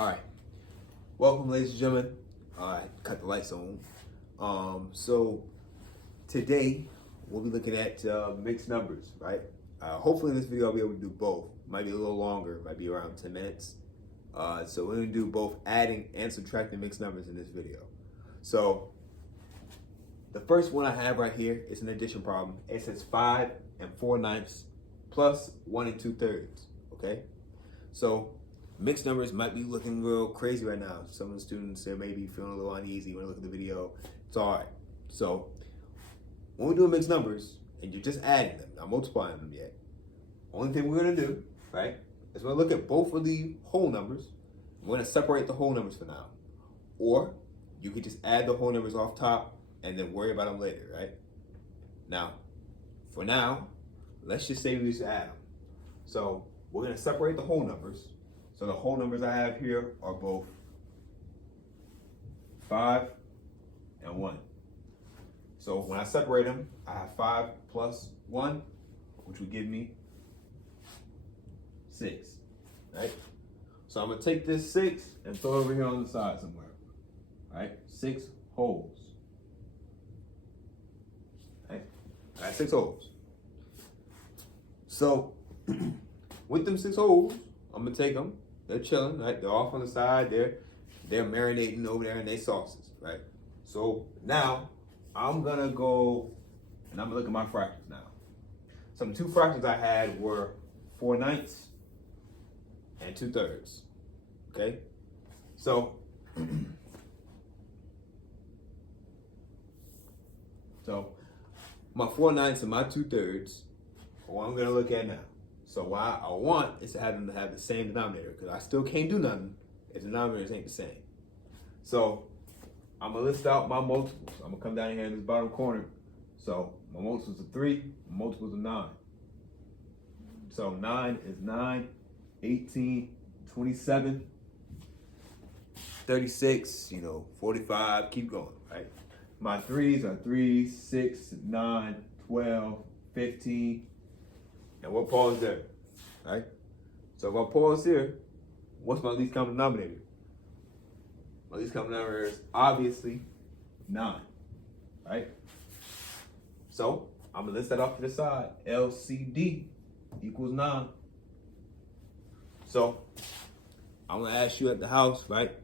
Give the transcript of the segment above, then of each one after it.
All right. Welcome, ladies and gentlemen. All right, cut the lights on. So today we'll be looking at mixed numbers, right? Hopefully in this video I'll be able to do both. Might be a little longer, might be around 10 minutes. So we're gonna do both adding and subtracting mixed numbers in this video. So the first one I have right here is an addition problem. It says 5 4/9 plus 1 2/3, okay? So mixed numbers might be looking real crazy right now. Some of the students may be feeling a little uneasy when they look at the video. It's all right. So when we're doing mixed numbers and you're just adding them, not multiplying them yet, only thing we're gonna do, right, is we're gonna look at both of the whole numbers. We're gonna separate the whole numbers for now. Or you could just add the whole numbers off top and then worry about them later, right? Now, for now, let's just say we just add them. So we're gonna separate the whole numbers. So the whole numbers I have here are both 5 and 1. So when I separate them, I have 5 plus 1, which would give me 6, right? So I'm gonna take this 6 and throw it over here on the side somewhere, right? 6 wholes, right? I got 6 wholes. So with them 6 wholes, I'm gonna take them. They're chilling, right? They're off on the side. They're marinating over there in their sauces, right? So now I'm gonna go and I'm gonna look at my fractions now. Some 2 fractions I had were 4/9 and 2/3. Okay, so my 4/9 and my 2/3 are what I'm gonna look at now. So what I want is to have them to have the same denominator, because I still can't do nothing if the denominators ain't the same. So I'm gonna list out my multiples. I'm gonna come down here in this bottom corner. So my multiples are 3, my multiples are 9. So 9 is 9, 18, 27, 36, 45, keep going, right? My 3s are 3, 6, 9, 12, 15, and we'll pause there, right? So if I pause here, what's my least common denominator? My least common denominator is obviously 9, right? So I'm gonna list that off to the side. LCD equals 9. So I'm gonna ask you at the house, right?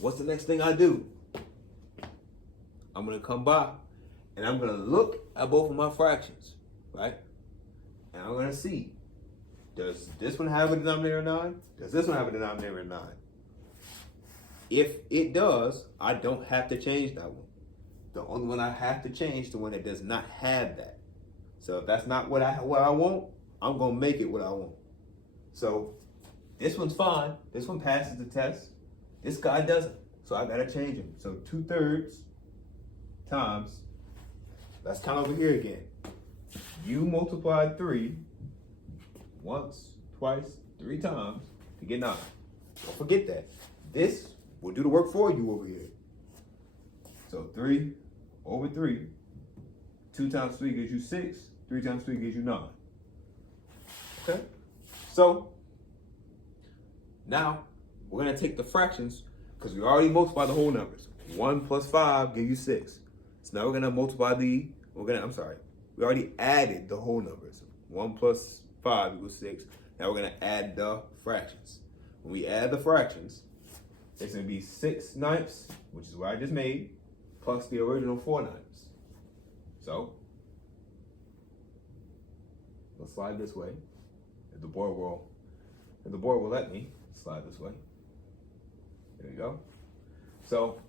What's the next thing I do? I'm gonna come by and I'm gonna look at both of my fractions, right? And I'm gonna see, does this one have a denominator of 9? Does this one have a denominator of 9? If it does, I don't have to change that one. The only one I have to change is the one that does not have that. So if that's not what I want, I'm gonna make it what I want. So this one's fine. This one passes the test. This guy doesn't. So I gotta change him. So 2/3 times, let's count over here again. You multiplied 3 once, twice, 3 times to get 9. Don't forget that. This will do the work for you over here. So 3 over 3, 2 times 3 gives you 6, 3 times 3 gives you 9. Okay? So now we're gonna take the fractions, because we already multiplied the whole numbers. 1 plus 5 give you 6. So now we're gonna multiply we already added the whole numbers. 1 plus 5 equals 6. Now we're gonna add the fractions. When we add the fractions, it's gonna be 6/9, which is what I just made, plus the original 4/9. So let's slide this way. If the board will let me slide this way. There you go. So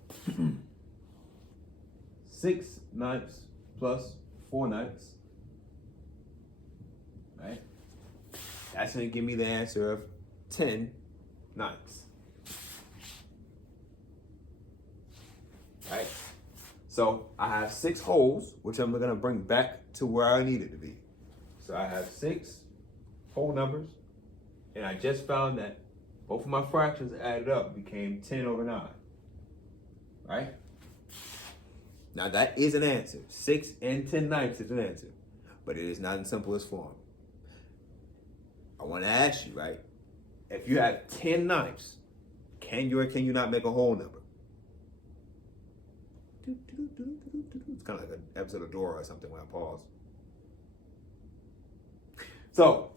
6/9 plus 4/9, right? That's gonna give me the answer of 10/9. Right? So I have 6 wholes, which I'm gonna bring back to where I need it to be. So I have 6 whole numbers, and I just found that both of my fractions added up became 10 over 9. Right? Now that is an answer. 6 and 10/9 is an answer, but it is not in simplest form. I want to ask you, right? If you have 10/9, can you or can you not make a whole number? It's kind of like an episode of Dora or something when I pause. So,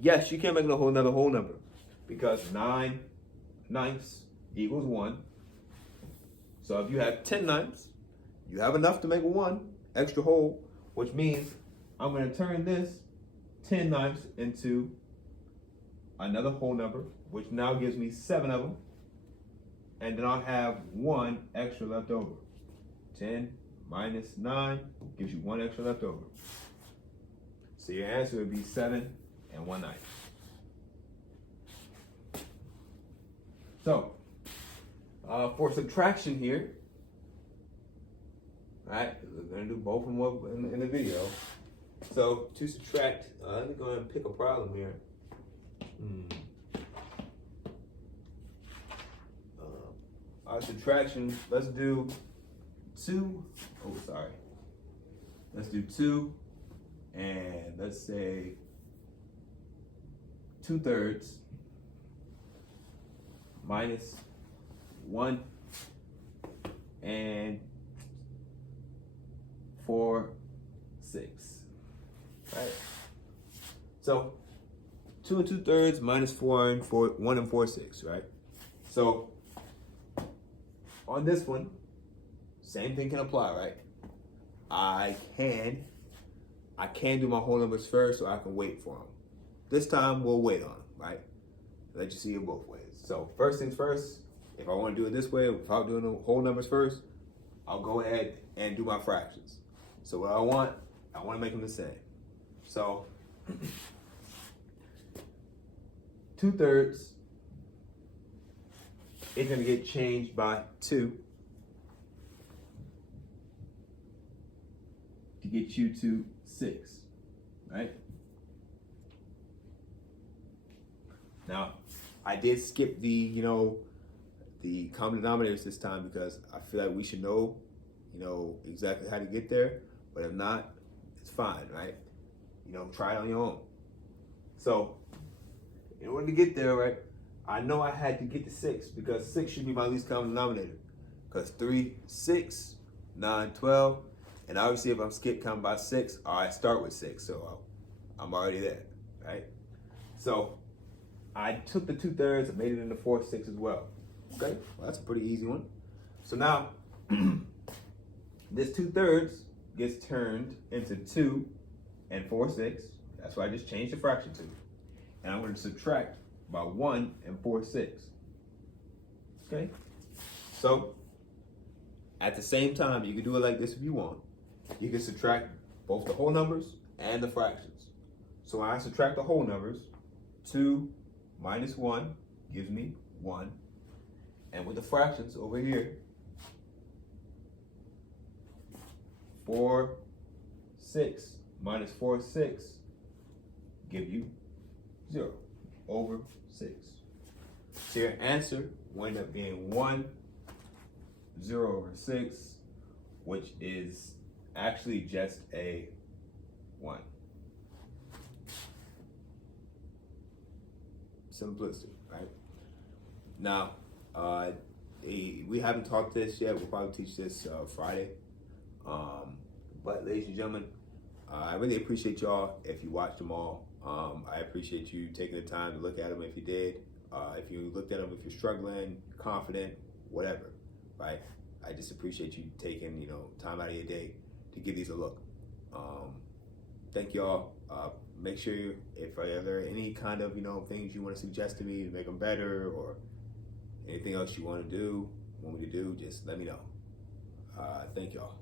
yes, you can make another whole number because 9/9 equals 1. So if you have 10/9, you have enough to make a 1 extra whole, which means I'm going to turn this 10/9 into another whole number, which now gives me 7 of them. And then I'll have 1 extra left over. 10 minus 9 gives you 1 extra left over. So your answer would be 7 1/9. So, for subtraction here, right, we're going to do both of them in the video. So to subtract, let me go ahead and pick a problem here. Our subtraction, let's do 2. Oh, sorry. Let's do 2, and let's say 2/3 minus 1 and 4/6. Right. So 2 2/3 minus 1 and 4/6. Right. So on this one, same thing can apply, right? I can do my whole numbers first, so I can wait for them. This time we'll wait on them, right? Let you see it both ways. So first things first, if I want to do it this way without doing the whole numbers first, I'll go ahead and do my fractions. So what I want to make them the same. So 2/3 is going to get changed by 2 to get you to 6, right? Now, I did skip the common denominators this time because I feel like we should know, exactly how to get there. But if not, it's fine, right? Try it on your own. So, in order to get there, right, I know I had to get to 6 because 6 should be my least common denominator. Because 3, 6, 9, 12, and obviously if I'm skip counting by 6, I start with 6, so I'm already there, right? So I took the 2/3 and made it into 4/6 as well. Okay, well, that's a pretty easy one. So now this 2/3 gets turned into 2 and 4/6. That's why I just changed the fraction to. And I'm going to subtract by 1 and 4/6. Okay? So, at the same time, you can do it like this if you want. You can subtract both the whole numbers and the fractions. So when I subtract the whole numbers, 2 minus 1 gives me 1. And with the fractions over here, 4/6 minus 4/6 give you 0 over 6. So your answer will end up being 1, 0 over 6, which is actually just a 1. Simplistic, right? Now, we haven't taught this yet. We'll probably teach this Friday. But ladies and gentlemen, I really appreciate y'all if you watched them all. I appreciate you taking the time to look at them if you did. If you looked at them, if you're struggling, confident, whatever, right? I just appreciate you taking, time out of your day to give these a look. Thank y'all. Make sure if there are any kind of, things you want to suggest to me to make them better or anything else you want me to do, just let me know. Thank y'all.